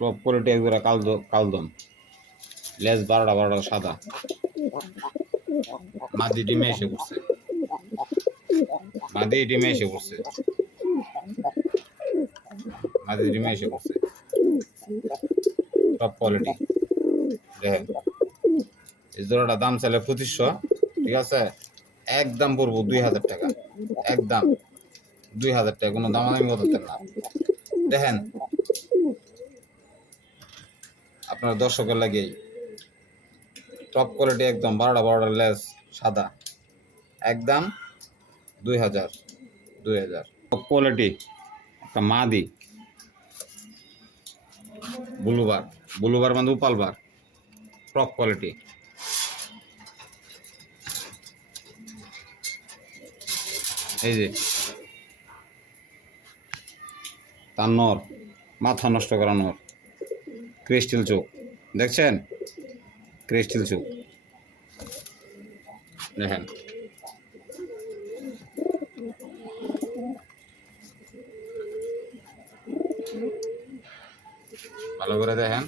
Top quality একজোড়া কালদম, লেজ 12টা সাদা, মাদি ডিমে এসে পড়ছে, মাদি ডিমে এসে পড়ছে, মাদি ডিমে এসে পড়ছে, টপ কোয়ালিটি। দেখেন এই জোড়াটা দাম চাইলে 2500, ঠিক আছে, একদম পড়বো 2000 টাকা, একদম 2000 টাকা, কোনো দামাদামি করতে না। দেখেন আপনার দর্শকের লাগেই টপ কোয়ালিটি, একদম 12টা লেস সাদা, একদম 2000 টপ কোয়ালিটি। একটা মাদি ব্লুবার মানে উপালবার, টপ কোয়ালিটি। এই যে তার নর, মাথা নষ্ট করা নর, ক্রিস্টাল চোখ দেখছেন, ক্রিস্টাল চোখ দেখেন। ভালো করে দেখেন।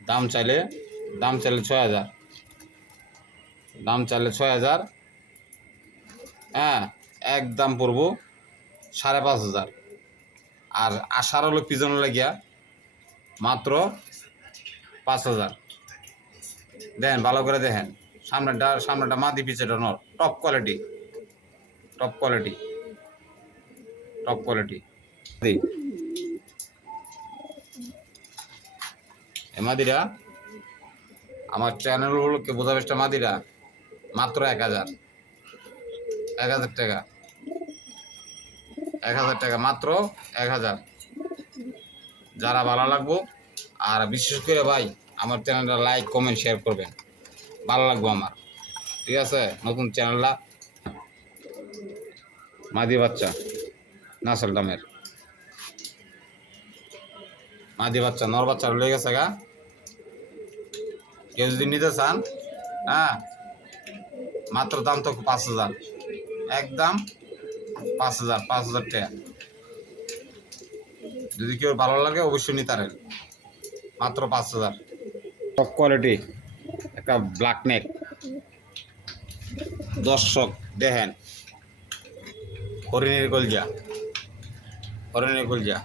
দাম চাইলে 6000, দাম চাইলে 6000, হ্যাঁ, একদম পড়বো 5500। আর আসার হলো পিছনে লাগিয়া মাত্র 5000। দেখেন ভালো করে দেখেন, সামনেটা মাদি, পিছেটা নর, top quality, top quality, top quality. এ মাদিরা আমার চ্যানেলগুলোকে বোঝাবেশটা, মাদিরা মাত্র 1000 টাকা, 1000 টাকা, মাত্র 1000। যারা ভালো লাগবো, আর বিশেষ করে ভাই আমার চ্যানেলটা লাইক কমেন্ট শেয়ার করবেন, ভালো লাগবো আমার, ঠিক আছে। নতুন চ্যানেলটা মাদি বাচ্চা নাসল দামের, মাদি বাচ্চা, নর বাচ্চা লেগে গেছে গা। কেউ যদি নিতে চান, হ্যাঁ, মাত্র দাম তো 5000, একদম 5000 টাকা। যদি কেউ ভালো লাগে অবশ্যই নিতে পারেন, মাত্র 5000। টপ কোয়ালিটি একটা ব্ল্যাক নেক। দর্শক দেখেন, হরিণের কলজা, হরিণের কলজা।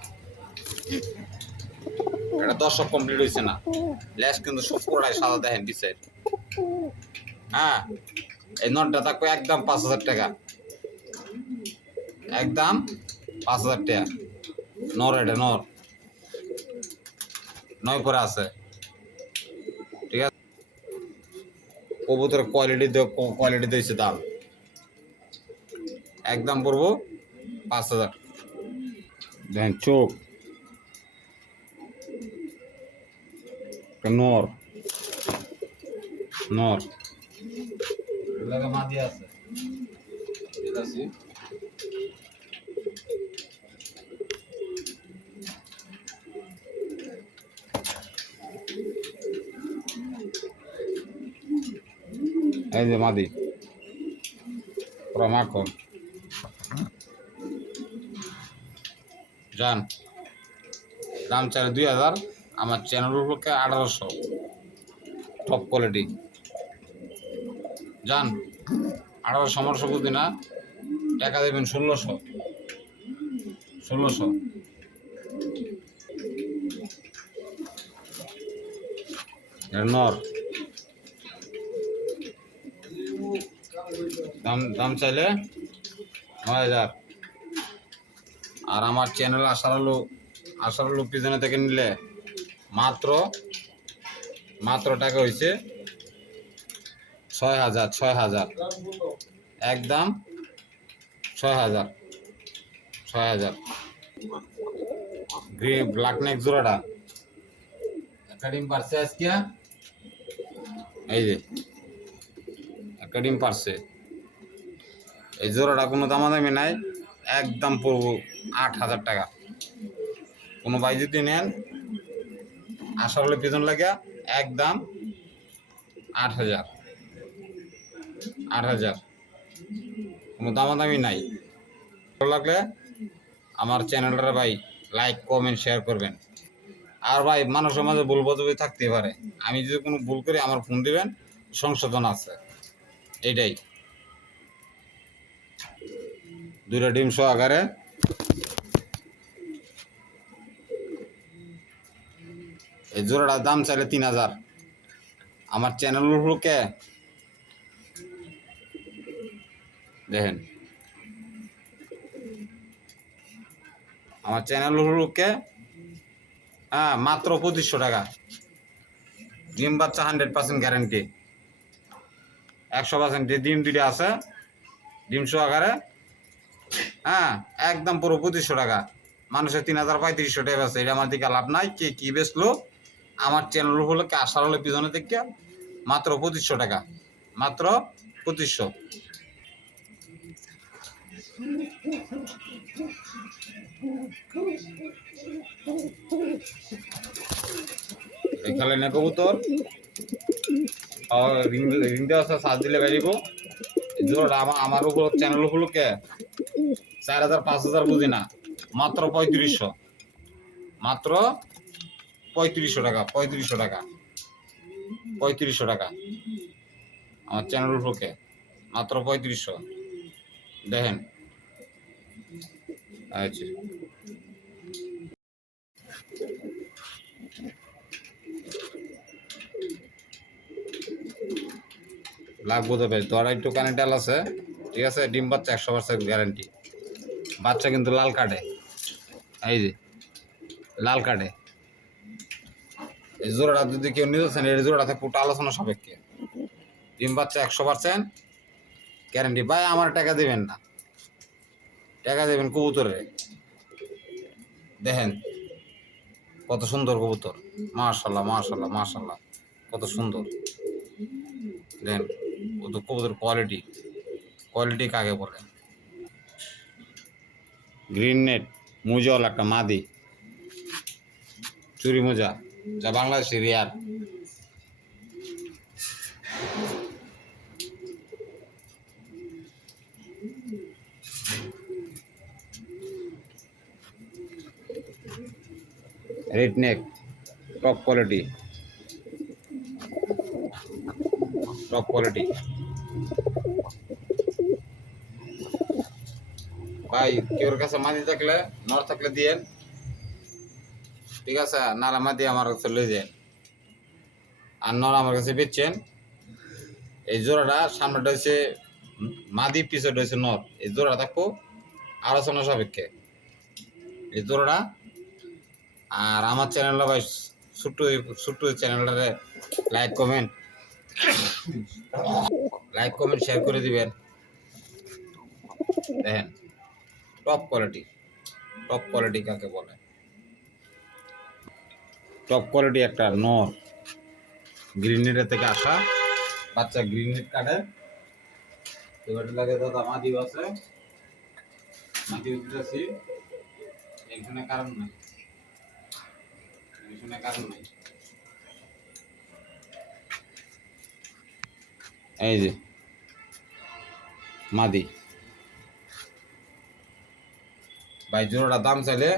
এটা দর্শক কমপ্লিট হয়েছে না, লেস কিন্তু সব পুরোটাই সাদা, দেখেন পিছের, হ্যাঁ। এই নটটা থাকবে একদম 5000 টাকা, একদম 5000 টাকা। নর, এটা নর, নয় করে আছে, ঠিক আছে। কবুতরের কোয়ালিটি দিয়েছে দাম, একদম পড়বো 5000। দেখেন চোখ, নর, নর মাদি আছে, এই যে মাদি পুরো মাখন। যান, দাম চাইলে 2000, আমার চ্যানেলগুলোকে 1800, টপ কোয়ালিটি। যান 1800 বুঝি না, টাকা দেবেন 1600। নর, দাম চাইলে 9000। আর আমার চ্যানেল আসার হলো পিছনে থেকে নিলে মাত্র টাকা হয়েছে 6000, একদম 6000। ব্ল্যাক নেক জোড়াটা একটা ডিম পারছে আজকে, এই যে একটা ডিম পারছে। এই জোড়াটা কোনো দামাদামি নাই, একদম পড়বো 8000 টাকা। কোনো ভাই যদি নেন, আসার হলে পিছন লাগিয়া একদম 8000, কোনো দামাদামি নাই। ভালো লাগলে আমার চ্যানেলটা ভাই লাইক কমেন্ট শেয়ার করবেন। আর ভাই মানুষের মাঝে ভুল বোঝাবুঝি থাকতে পারে, আমি যদি কোনো ভুল করি আমার ফোন দিবেন, সংশোধন আছে, এইটাই। দুইটা ডিম সহকারে এই জোড়াটার দাম চাইলে 3000। আমার চ্যানেলগুলোকে দেখেন, আমার চ্যানেলগুলোকে হ্যাঁ মাত্র 2500 টাকা। ডিম বাচ্চা 100% গ্যারান্টি, 100% ডিম দুইটা আছে, ডিম সহকারে, হ্যাঁ একদম পুরো 2500 টাকা। মানুষের 3000 3500 টাকা আছে, এটা আমার দিকে লাভ নাই। কে কি বেচলো আমার চ্যানেল হলো কে আসার হলে পিছনে থেকে মাত্র 2500 টাকা, মাত্র 2500। এখানে না কবুতর রিং দেওয়া আছে, সাজ দিলে বেরিব। জোড়া আমার উপর চ্যানেল হলো কে 4000 5000 বুঝি না, মাত্র 3500, মাত্র 3500 টাকা, 3500 টাকা, 3500 টাকা আমার চ্যানেল উপরকে, মাত্র 3500। দেখেন আচ্ছা লাগবো তো বেশ, ধরা একটু কানেক্টাল আছে, ঠিক আছে। ডিম বাচ্চা 100% গ্যারান্টি, বাচ্চা কিন্তু লাল কাটে, এই যে লাল কাটে। এই জোড়াটা যদি কেউ নিতেছেন, এই জোড়াটা পুরো আলোচনা সাপেক্ষে, ডিম বাচ্চা 100% গ্যারান্টি। ভাই আমার টাকা দেবেন না, টাকা দেবেন কবুতরে। দেখেন কত সুন্দর কবুতর, মাশাল্লাহ মাশাল্লাহ মাশাল্লাহ, কত সুন্দর। দেখেন কত কবুতর কোয়ালিটি, কোয়ালিটি কাকে বলে। গ্রিন নেট মোজাওয়ালা একটা মাদি, চুরি মোজা, যা বাংলাদেশি রেয়ার। রেড নেক, টপ কোয়ালিটি, টপ কোয়ালিটি। ভাই কেউর কাছে মাদি থাকলে, নর থাকলে দিয়েন, ঠিক আছে। নালা মাদি আমার কাছে লয়ে যান, আর নর আমার কাছে বেচছেন। এই জোড়াটা সামনেটা হচ্ছে মাদি, পিছনটা হচ্ছে নর। এই জোড়া থাকবো আলোচনা সাপেক্ষে, এই জোড়াটা। আর আমার চ্যানেলটা ভাই ছোট্ট ছোট্ট চ্যানেলটারে লাইক কমেন্ট শেয়ার করে দিবেন। দেখেন টপ কোয়ালিটি, টপ কোয়ালিটি কাকে বলে, টপ কোয়ালিটি একটা নর, গ্রিন নেটের থেকে আসা বাচ্চা, গ্রিন নেট কাটে। এবার লাগে দাদা মাদি আছে, মাদি উঠতেছি, এখানে কারণ নাই, এখানে কারণ নাই। এই যে মাদি ভাই, জোড়াটা দাম চাইলে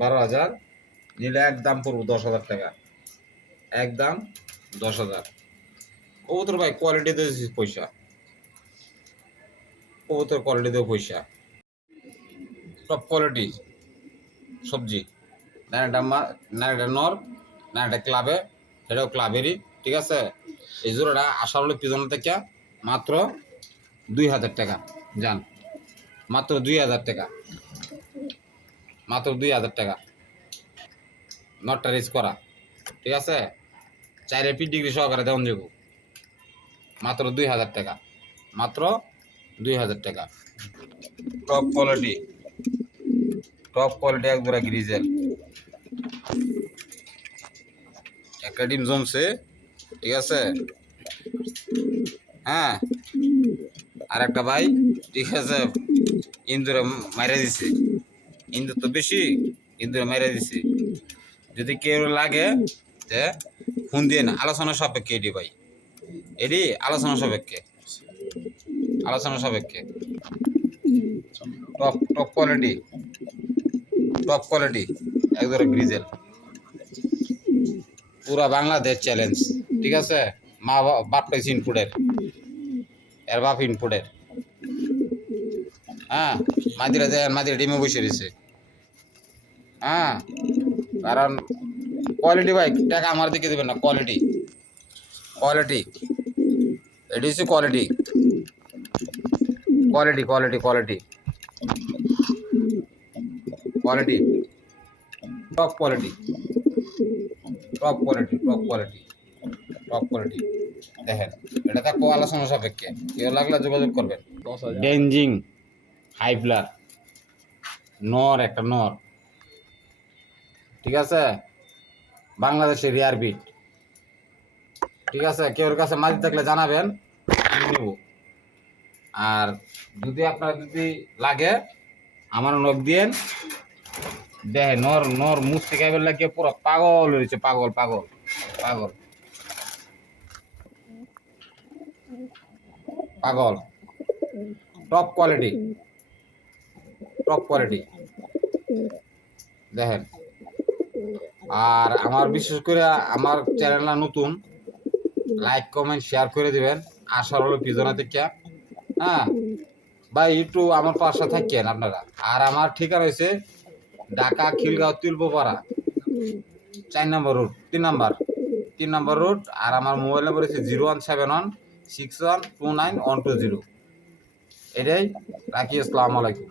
12,000, নিলে একদম পড়বো 10,000 টাকা, একদম 10,000। কবুতর ভাই কোয়ালিটি দিয়েছি পয়সা, কবুতর কোয়ালিটি দেবো পয়সা, টপ কোয়ালিটি সবজি। না এটা নর, না এটা ক্লাবে, সেটাও ক্লাবেরই, ঠিক আছে। এই জোড়াটা আশা হলো পিছনে থেকে মাত্র 2,000 টাকা, যান মাত্র 2,000 টাকা, মাত্র 2,000 টাকা। নটটা রিচ করা, ঠিক আছে। 4 ফিট ডিগ্রি সহকারে দেওয়ান যাবো, মাত্র 2,000 টাকা, মাত্র 2,000 টাকা। টপ কোয়ালিটি, টপ কোয়ালিটি এক জোড়া গ্রিজেল, একটা ডিম জমছে, ঠিক আছে। হ্যাঁ আর একটা ভাই, ঠিক আছে, ইন্দুরে মাইরা দিছে, ইন্দুর তো বেশি, ইন্দুরে মাইরা দিছে। যদি কেউ লাগে যে ফোন দিয়ে না, আলোচনা সাপেক্ষে এটি ভাই, এটি আলোচনা সাপেক্ষে, আলোচনা সাপেক্ষে। Top top quality, top quality. এক জোড়া গ্রিজেল, পুরা বাংলাদেশ চ্যালেঞ্জ। ঠিক আছে, মা বাপটা ইনপুটের, এর বাপ ইনপুটের। হ্যাঁ, মাদিরা দেন, মাদিরা ডিমে বসে রয়েছে। হ্যাঁ, কারণ কোয়ালিটি ভাই, টাকা আমার দিকে দেবেন না, কোয়ালিটি কোয়ালিটি, এটি হচ্ছে quality quality quality quality quality, top quality, top quality, top quality, top quality. দেখেন, এটা থাকবো আলোচনা সাপেক্ষে, কেউ লাগলে যোগাযোগ করবেন। ডেঞ্জিং হাইফ্লার নর, একটা নর। ঠিক আছে, বাংলাদেশের রিয়ার বিট। ঠিক আছে, কেউ কাছে মাঝে থাকলে জানাবেন, আমি নেব। আর যদি আপনার যদি লাগে আমার নখ দিয়েন। দেখে নর নর মুস্তি খাইবার লাগে পুরো পাগল হয়েছে, পাগল পাগল পাগল পাগল। টপ কোয়ালিটি, টপ কোয়ালিটি দেখেন। আর আমার বিশেষ করে আমার চ্যানেলটা নতুন, লাইক কমেন্ট শেয়ার করে দিবেন। আশা হলো পিজনা থেকে। হ্যাঁ ভাই, একটু আমার পাশে থাকেন আপনারা। আর আমার ঠিকানা হয়েছে ঢাকা খিলগাঁও তিলপোপাড়া 4 নম্বর রোড, 3 নম্বর রোড। আর আমার মোবাইল নাম্বার হচ্ছে 0171612912 এটাই রাখি। আসসালামু আলাইকুম।